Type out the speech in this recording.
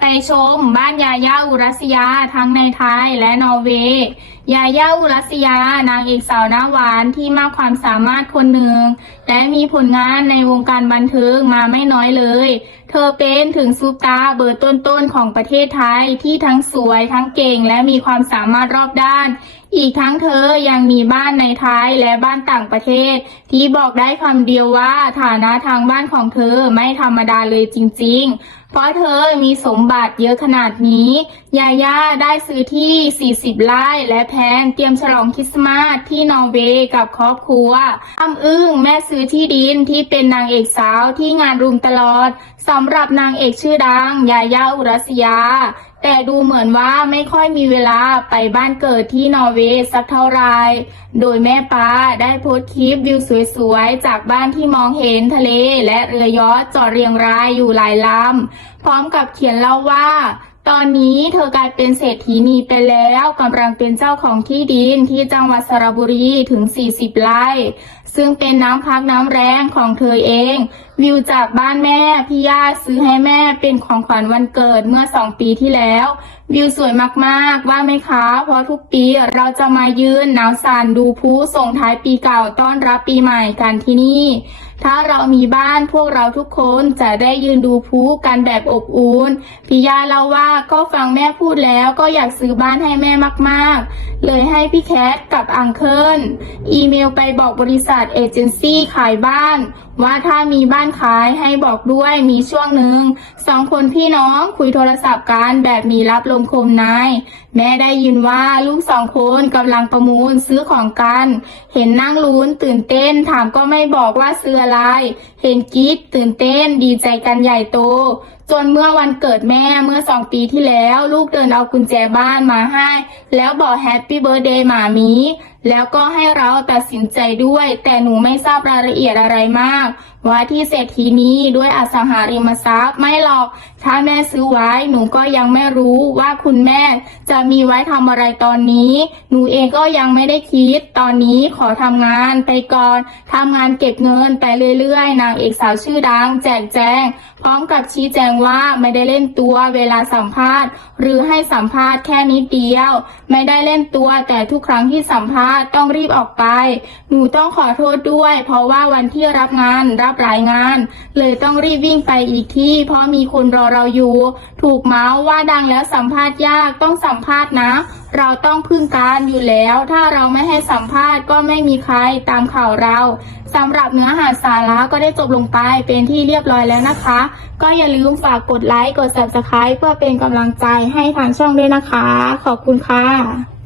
ไปชมบ้านยาย่าอุรัสยาทั้งในไทยและนอร์เวย์ยาย่าอุรัสยานางเอกสาวหน้าหวานที่มากความสามารถคนหนึ่ง และมีผลงานในวงการบันเทิงมาไม่น้อยเลย เธอเป็นถึงซูปตาร์เบอร์ต้นๆของประเทศไทยที่ทั้งสวยทั้งเก่งและมีความสามารถรอบด้านอีกทั้งเธอยังมีบ้านในไทยและบ้านต่างประเทศ ที่บอกได้คำเดียวว่าฐานะทางบ้านของเธอไม่ธรรมดาเลยจริง ๆ เพราะเธอมีสมบัติเยอะขนาดนี้ ยาย่าได้ซื้อที่ 40 ไร่และแพนเตรียมฉลองคริสต์มาสที่นอร์เวย์กับครอบครัวอ้ำอึ้งแม่ซื้อที่ดินที่เป็นนางเอกสาวที่งานรุมตลอดสำหรับนางเอกชื่อดังยาย่าอุรัสยา แต่ดูเหมือนว่าไม่ค่อยมีเวลาไปบ้านเกิดที่นอร์เวย์สักเท่าไร โดยแม่ป้าได้โพสต์คลิปวิวสวยๆ จากบ้านที่มองเห็นทะเลและเรือยอชต์จอดเรียงรายอยู่หลายลำ พร้อมกับเขียนเล่าว่า ตอนนี้เธอกลายเป็นเศรษฐีนีไปแล้วกำลังเป็นเจ้าของที่ดินที่จังหวัดสระบุรีถึง 40 ไร่ ซึ่งเป็นน้ำพักน้ำแรงของเธอเอง วิวจากบ้านแม่พี่ย่าซื้อให้แม่เป็นของขวัญวันเกิดเมื่อสองปีที่แล้ว วิวสวยมากๆ ว่าไหมคะ เพราะทุกปีเราจะมายืนหนาวสานดูผู้ส่งท้ายปีเก่าต้อนรับปีใหม่กันที่นี่ ถ้าเรามีบ้านพวกเราทุกคนจะได้ยืนดูพูกันแบบอบอุ่นพี่ยาเล่าว่าก็ฟังแม่พูดแล้วก็อยากซื้อบ้านให้แม่มากๆ เลยให้พี่แคทกับอังเคิลอีเมลไปบอกบริษัทเอเจนซี่ขายบ้าน ว่าถ้ามีบ้านขายให้บอกด้วยมีช่วงหนึ่งสองคนพี่น้องคุยโทรศัพท์กันแบบมีรับลมคมนายแม่ได้ยินว่าลูกสองคนกำลังประมูลซื้อของกัน เห็นนั่งลุ้นตื่นเต้นถามก็ไม่บอกว่าซื้ออะไร เห็นกรีดตื่นเต้นดีใจกันใหญ่โต จนเมื่อวันเกิดแม่เมื่อสองปีที่แล้ว ลูกเดินเอากุญแจบ้านมาให้ แล้วบอกแฮปปี้เบ t ร์ a เดย์หมามีแล้วก็ให้เราตัดสินใจด้วย แต่หนูไม่ทราบรายละเอียดอะไรมาก ว่าที่เศรษฐีนี้ด้วยอสังหาริมทรัพย์ไม่หรอก ถ้าแม่ซื้อไว้หนูก็ยังไม่รู้ว่าคุณแม่จะมีไว้ทำอะไรตอนนี้ หนูเองก็ยังไม่ได้คิด ตอนนี้ขอทำงานไปก่อนทำงานเก็บเงินไปเรื่อยๆ นางเอกสาวชื่อดัง แจกแจง พร้อมกับชี้แจงว่าไม่ได้เล่นตัวเวลาสัมภาษณ์ หรือให้สัมภาษณ์แค่นิดเดียว ไม่ได้เล่นตัวแต่ทุกครั้งที่สัมภาษณ์ต้องรีบออกไป หนูต้องขอโทษด้วย เพราะว่าวันที่รับงานรับรายงาน เลยต้องรีบวิ่งไปอีกที่ เพราะมีคนรอเราอยู่ ถูกเมาส์ว่าดังแล้วสัมภาษณ์ยากต้องสัมภาษณ์นะ เราต้องพึ่งการอยู่แล้ว ถ้าเราไม่ให้สัมภาษณ์ก็ไม่มีใครตามข่าวเราสำหรับเนื้อหาสาระก็ได้จบลงไปเป็นที่เรียบร้อยแล้วนะคะ ก็อย่าลืมฝากกดไลค์ กด subscribe เพื่อเป็นกำลังใจให้ทางช่องด้วยนะคะ ขอบคุณค่ะ